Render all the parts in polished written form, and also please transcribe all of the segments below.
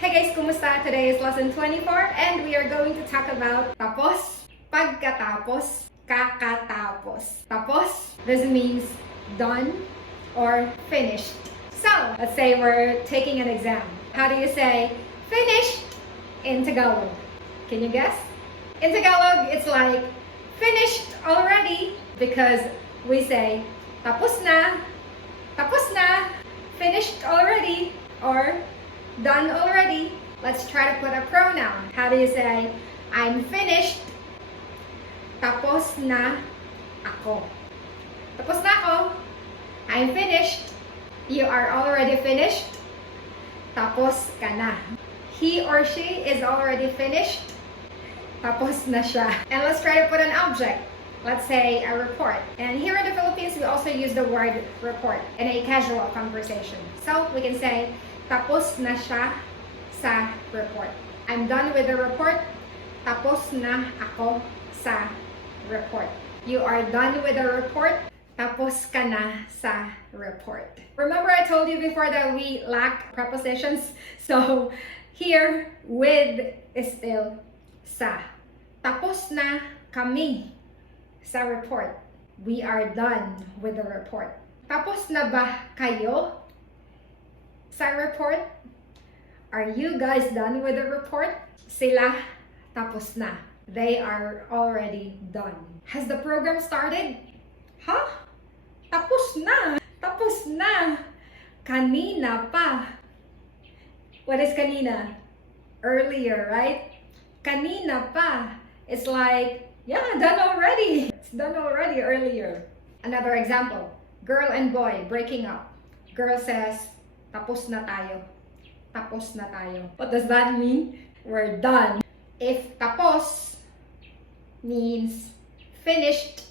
Hey guys, kumusta? Today is lesson 24 and we are going to talk about tapos, pagkatapos, kakatapos. Tapos, this means done or finished. So, let's say we're taking an exam. How do you say finished in Tagalog? Can you guess? In Tagalog, it's like finished already because we say tapos na, finished already, or done already. Let's try to put a pronoun. How do you say, I'm finished, tapos na ako. Tapos na ako, I'm finished, you are already finished, tapos ka na. He or she is already finished, tapos na siya. And let's try to put an object. Let's say a report. And here in the Philippines, we also use the word report in a casual conversation. So we can say, tapos na siya sa report. I'm done with the report. Tapos na ako sa report. You are done with the report. Tapos ka na sa report. Remember I told you before that we lack prepositions? So here, with is still sa. Tapos na kami sa report. We are done with the report. Tapos na ba kayo sa report? Are you guys done with the report? Sila tapos na. They are already done. Has the program started? Huh? Tapos na. Tapos na. Kanina pa. What is kanina? Earlier, right? Kanina pa. It's like, yeah, done already. It's done already earlier. Another example. Girl and boy breaking up. Girl says, tapos na tayo. Tapos na tayo. What does that mean? We're done. If tapos means finished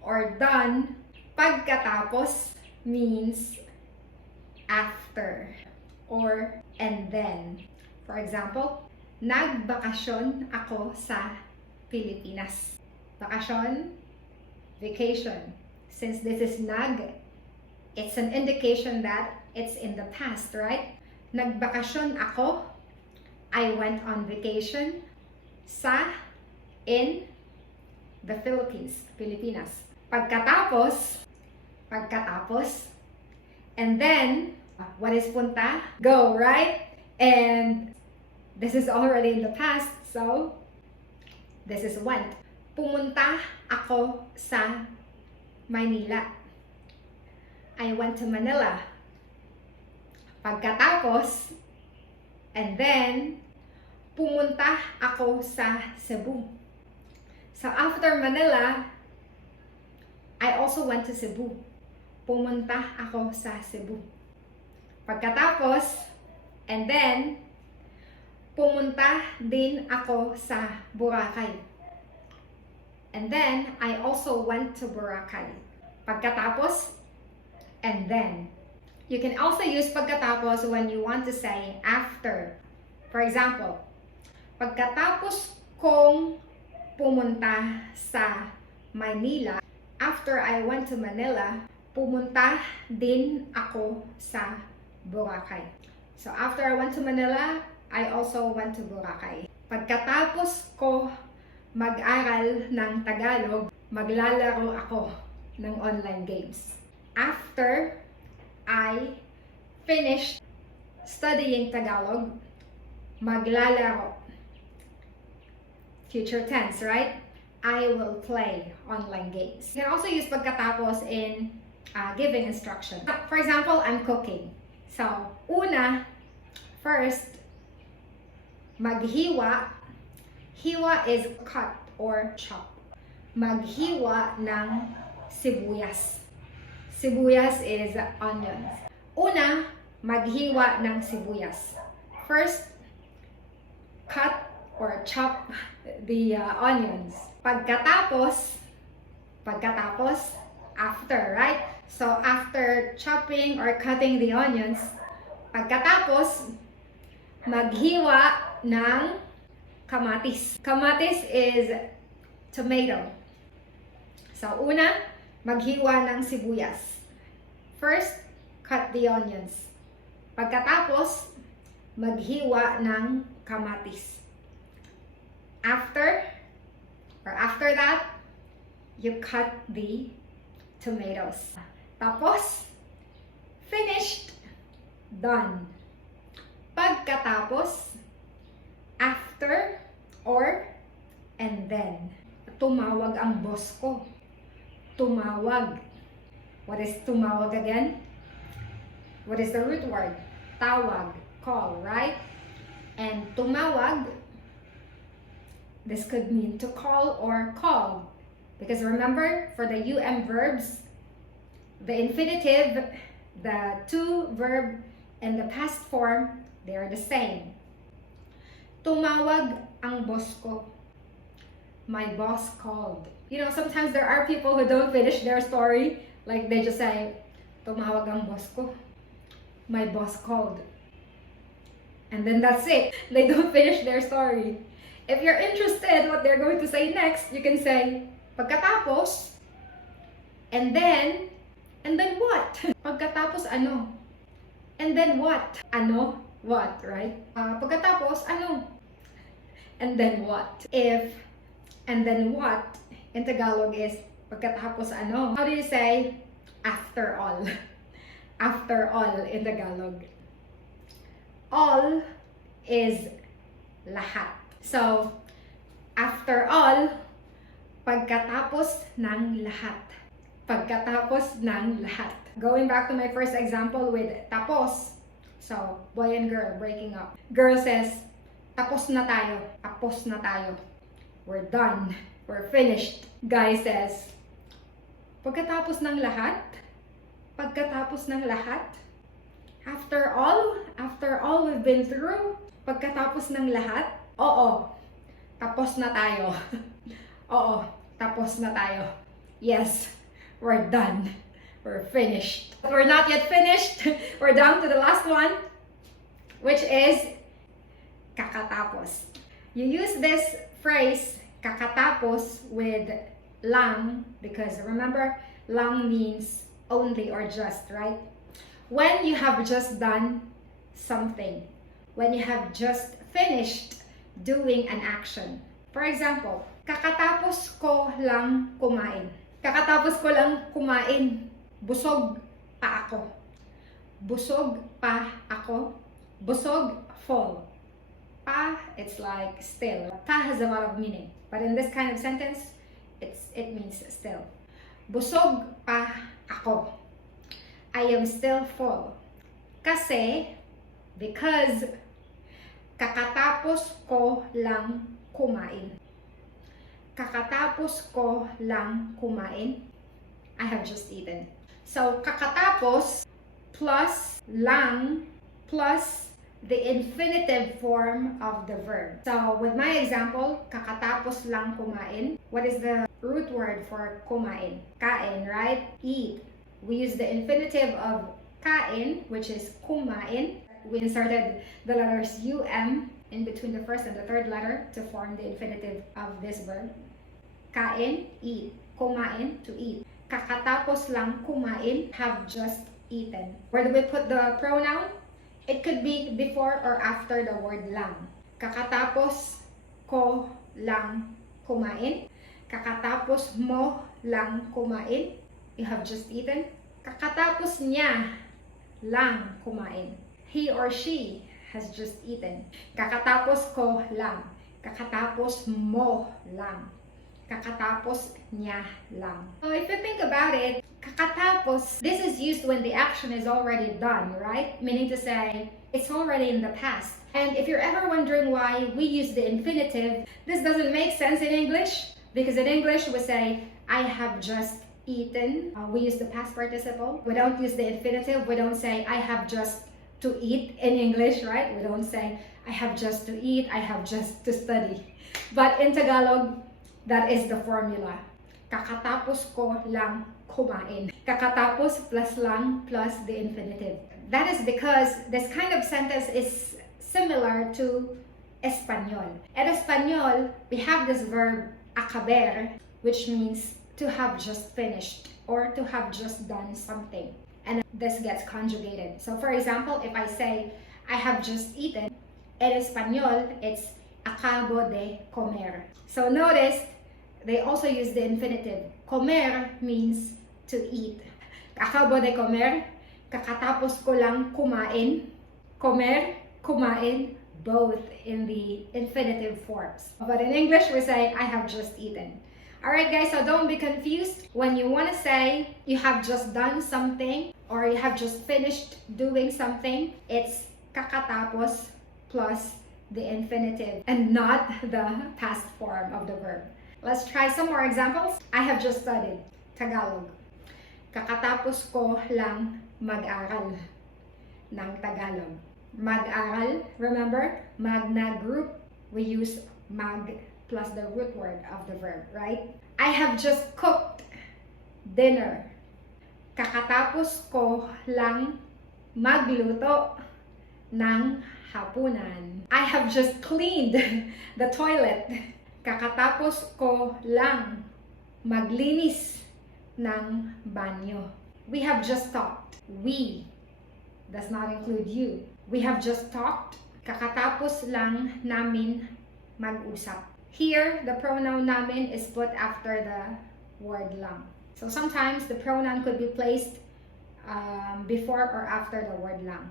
or done, pagkatapos means after or and then. For example, nagbakasyon ako sa Pilipinas. Bakasyon, vacation. Since this is nag, it's an indication that it's in the past, right? Nagbakasyon ako. I went on vacation sa in the Philippines, Pilipinas. Pagkatapos, and then, what is punta? Go, right? And this is already in the past, so this is went. Pumunta ako sa Maynila. I went to Manila. Pagkatapos, and then, pumunta ako sa Cebu. So after Manila, I also went to Cebu. Pumunta ako sa Cebu. Pagkatapos, and then, pumunta din ako sa Boracay. And then, I also went to Boracay. Pagkatapos, and then. You can also use pagkatapos when you want to say after. For example, pagkatapos kong pumunta sa Maynila, after I went to Manila, pumunta din ako sa Boracay. So after I went to Manila, I also went to Boracay. Pagkatapos ko mag-aral ng Tagalog, maglalaro ako ng online games. After I finished studying Tagalog, maglalaro. Future tense, right? I will play online games. You can also use pagkatapos in giving instruction. For example, I'm cooking. So, una, first, maghiwa. Hiwa is cut or chop. Maghiwa ng sibuyas. Sibuyas is onions. Una, maghiwa ng sibuyas. First, cut or chop the onions. Pagkatapos, after, right? So after chopping or cutting the onions, pagkatapos, maghiwa ng kamatis. Kamatis is tomato. So una, maghiwa ng sibuyas. First, cut the onions. Pagkatapos, maghiwa ng kamatis. After that, you cut the tomatoes. Tapos, finished, done. Pagkatapos, after, or, and then. Tumawag ang boss ko. Tumawag. What is tumawag again? What is the root word? Tawag, call, right? And tumawag, this could mean to call or call. Because remember, for the verbs, the infinitive, the to verb, and the past form, they are the same. Tumawag ang boss ko. My boss called. You know, sometimes there are people who don't finish their story. Like they just say, tumawag ang boss ko. My boss called. And then that's it. They don't finish their story. If you're interested what they're going to say next, you can say, pagkatapos, and then what? Pagkatapos ano? And then what? Ano? What, right? Pagkatapos ano? And then what? If and then what in Tagalog is pagkatapos ano? How do you say after all? After all in Tagalog. All is lahat. So, after all, pagkatapos ng lahat. Pagkatapos ng lahat. Going back to my first example with tapos. So, boy and girl breaking up. Girl says, tapos na tayo. Tapos na tayo. We're done. We're finished. Guy says, pagkatapos ng lahat? Pagkatapos ng lahat? After all we've been through, pagkatapos ng lahat? Oo, tapos na tayo. Oo, tapos na tayo. Yes, we're done. We're finished. But we're not yet finished. We're down to the last one, which is kakatapos. You use this phrase, kakatapos, with lang, because remember, lang means only or just, right? When you have just done something, when you have just finished doing an action. For example, kakatapos ko lang kumain. Kakatapos ko lang kumain. Busog pa ako. Busog pa ako. Busog, full. Pa, it's like still. Pa has a lot of meaning. But in this kind of sentence, it means still. Busog pa ako. I am still full. Because kakatapos ko lang kumain. Kakatapos ko lang kumain. I have just eaten. So, kakatapos plus lang plus the infinitive form of the verb. So, with my example, kakatapos lang kumain. What is the root word for kumain? Kain, right? Eat. We use the infinitive of kain, which is kumain. We inserted the letters in between the first and the third letter to form the infinitive of this verb. Kain, eat. Kumain, to eat. Kakatapos lang kumain, have just eaten. Where do we put the pronoun? It could be before or after the word lang. Kakatapos ko lang kumain. Kakatapos mo lang kumain. You have just eaten. Kakatapos niya lang kumain. He or she has just eaten. Kakatapos ko lang. Kakatapos mo lang. Kakatapos niya lang. So if you think about it, kakatapos, this is used when the action is already done, right? Meaning to say, it's already in the past. And if you're ever wondering why we use the infinitive, this doesn't make sense in English. Because in English, we say, I have just eaten. We use the past participle. We don't use the infinitive. We don't say, I have just to eat in English, right? We don't say, I have just to eat, I have just to study. But in Tagalog, that is the formula. Kakatapos ko lang kumain. Kakatapos plus lang plus the infinitive. That is because this kind of sentence is similar to Espanol. In Espanol, we have this verb acabar, which means to have just finished or to have just done something. And this gets conjugated. So for example, if I say, I have just eaten. In Espanol, it's acabo de comer. So notice, they also use the infinitive. Comer means to eat. Acabo de comer, kakatapos ko lang kumain. Comer, kumain, both in the infinitive forms. But in English, we say, I have just eaten. Alright guys, so don't be confused. When you want to say you have just done something or you have just finished doing something, it's kakatapos plus the infinitive and not the past form of the verb. Let's try some more examples. I have just studied Tagalog. Kakatapos ko lang mag-aral ng Tagalog. Mag-aral, remember? Magna group, we use mag plus the root word of the verb, right? I have just cooked dinner. Kakatapos ko lang magluto ng hapunan. I have just cleaned the toilet. Kakatapos ko lang maglinis ng banyo. We have just talked. We does not include you. We have just talked. Kakatapos lang namin mag-usap. Here, the pronoun namin is put after the word lang. So sometimes the pronoun could be placed before or after the word lang.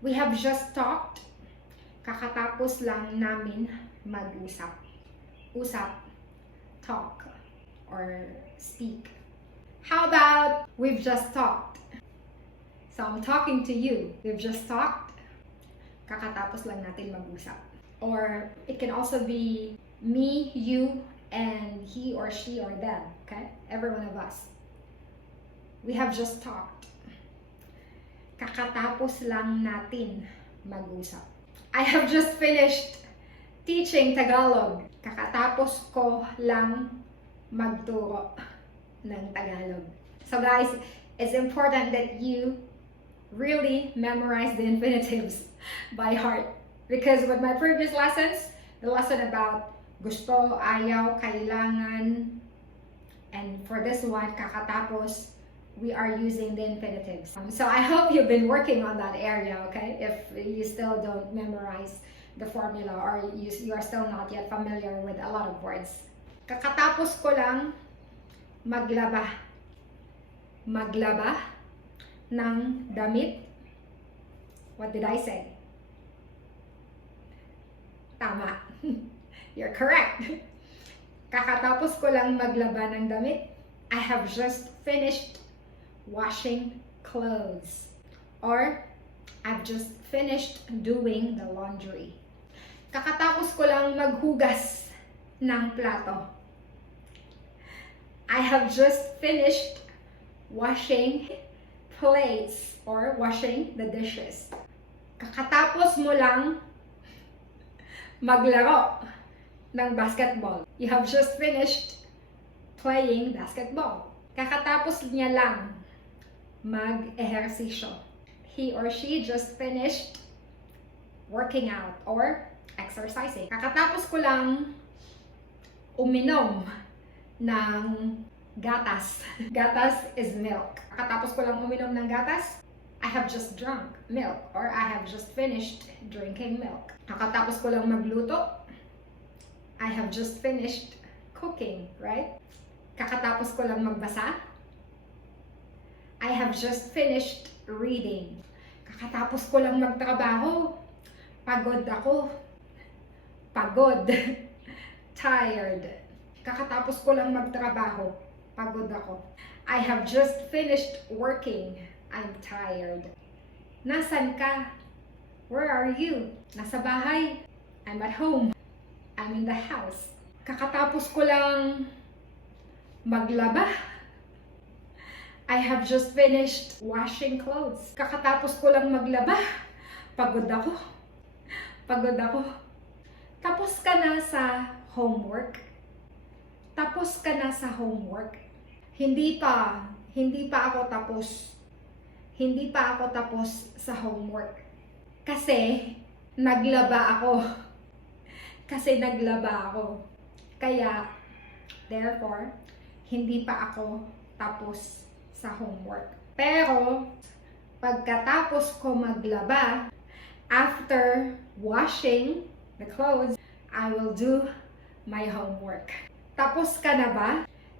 We have just talked. Kakatapos lang namin mag-usap. Usap, talk, or speak. How about we've just talked? So I'm talking to you. We've just talked. Kakatapos lang natin mag-usap. Or it can also be me, you, and he or she or them. Okay? Every one of us. We have just talked. Kakatapos lang natin mag-usap. I have just finished teaching Tagalog. Kakatapos ko lang magturo ng Tagalog. So guys, it's important that you really memorize the infinitives by heart. Because with my previous lessons, the lesson about gusto, ayaw, kailangan, and for this one, kakatapos, we are using the infinitives. So I hope you've been working on that area, okay? If you still don't memorize the formula or you are still not yet familiar with a lot of words. Kakatapos ko lang maglaba. Maglaba ng damit. What did I say? Tama. You're correct. Kakatapos ko lang maglaba ng damit. I have just finished washing clothes. Or I've just finished doing the laundry. Kakatapos ko lang maghugas ng plato. I have just finished washing plates or washing the dishes. Kakatapos mo lang maglaro ng basketball. You have just finished playing basketball. Kakatapos niya lang mag-ehersisyo. He or she just finished working out or exercising. Kakatapos ko lang uminom ng gatas. Gatas is milk. Kakatapos ko lang uminom ng gatas, I have just drunk milk or I have just finished drinking milk. Kakatapos ko lang magluto, I have just finished cooking, right? Kakatapos ko lang magbasa, I have just finished reading. Kakatapos ko lang magtrabaho, pagod ako. Pagod. Tired. Kakatapos ko lang magtrabaho, pagod ako. I have just finished working. I'm tired. Nasaan ka? Where are you? Nasa bahay. I'm at home. I'm in the house. Kakatapos ko lang maglaba. I have just finished washing clothes. Kakatapos ko lang maglaba. Pagod ako. Pagod ako. Tapos ka na sa homework? Tapos ka na sa homework? Hindi pa ako tapos. Hindi pa ako tapos sa homework. Kasi naglaba ako. Kasi naglaba ako. Kaya, therefore, hindi pa ako tapos sa homework. Pero, pagkatapos ko maglaba, After washing the clothes, I will do my homework. Tapos ka na ba?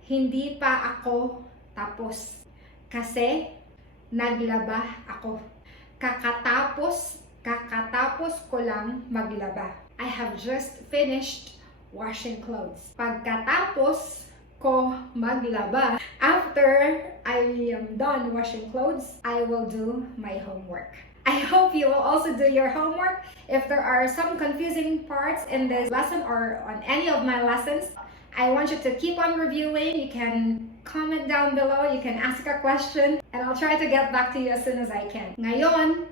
Hindi pa ako tapos. Kasi naglaba ako. Kakatapos ko lang maglaba. I have just finished washing clothes. Pagkatapos ko maglaba, after I am done washing clothes, I will do my homework. I hope you will also do your homework. If there are some confusing parts in this lesson or on any of my lessons, I want you to keep on reviewing. You can comment down below, you can ask a question, and I'll try to get back to you as soon as I can. Ngayon,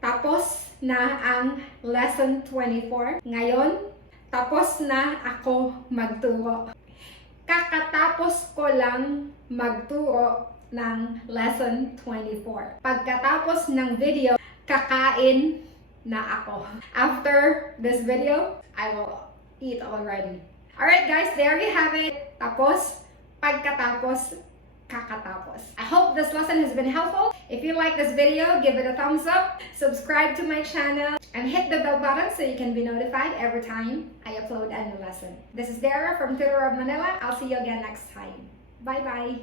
tapos na ang lesson 24. Ngayon, tapos na ako magturo. Kakatapos ko lang magturo ng lesson 24. Pagkatapos ng video, kakain na ako. After this video, I will eat already. Alright guys, there you have it. Tapos, pagkatapos, kakatapos. I hope this lesson has been helpful. If you like this video, give it a thumbs up, subscribe to my channel, and hit the bell button so you can be notified every time I upload a new lesson. This is Dara from Tutor of Manila. I'll see you again next time. Bye-bye.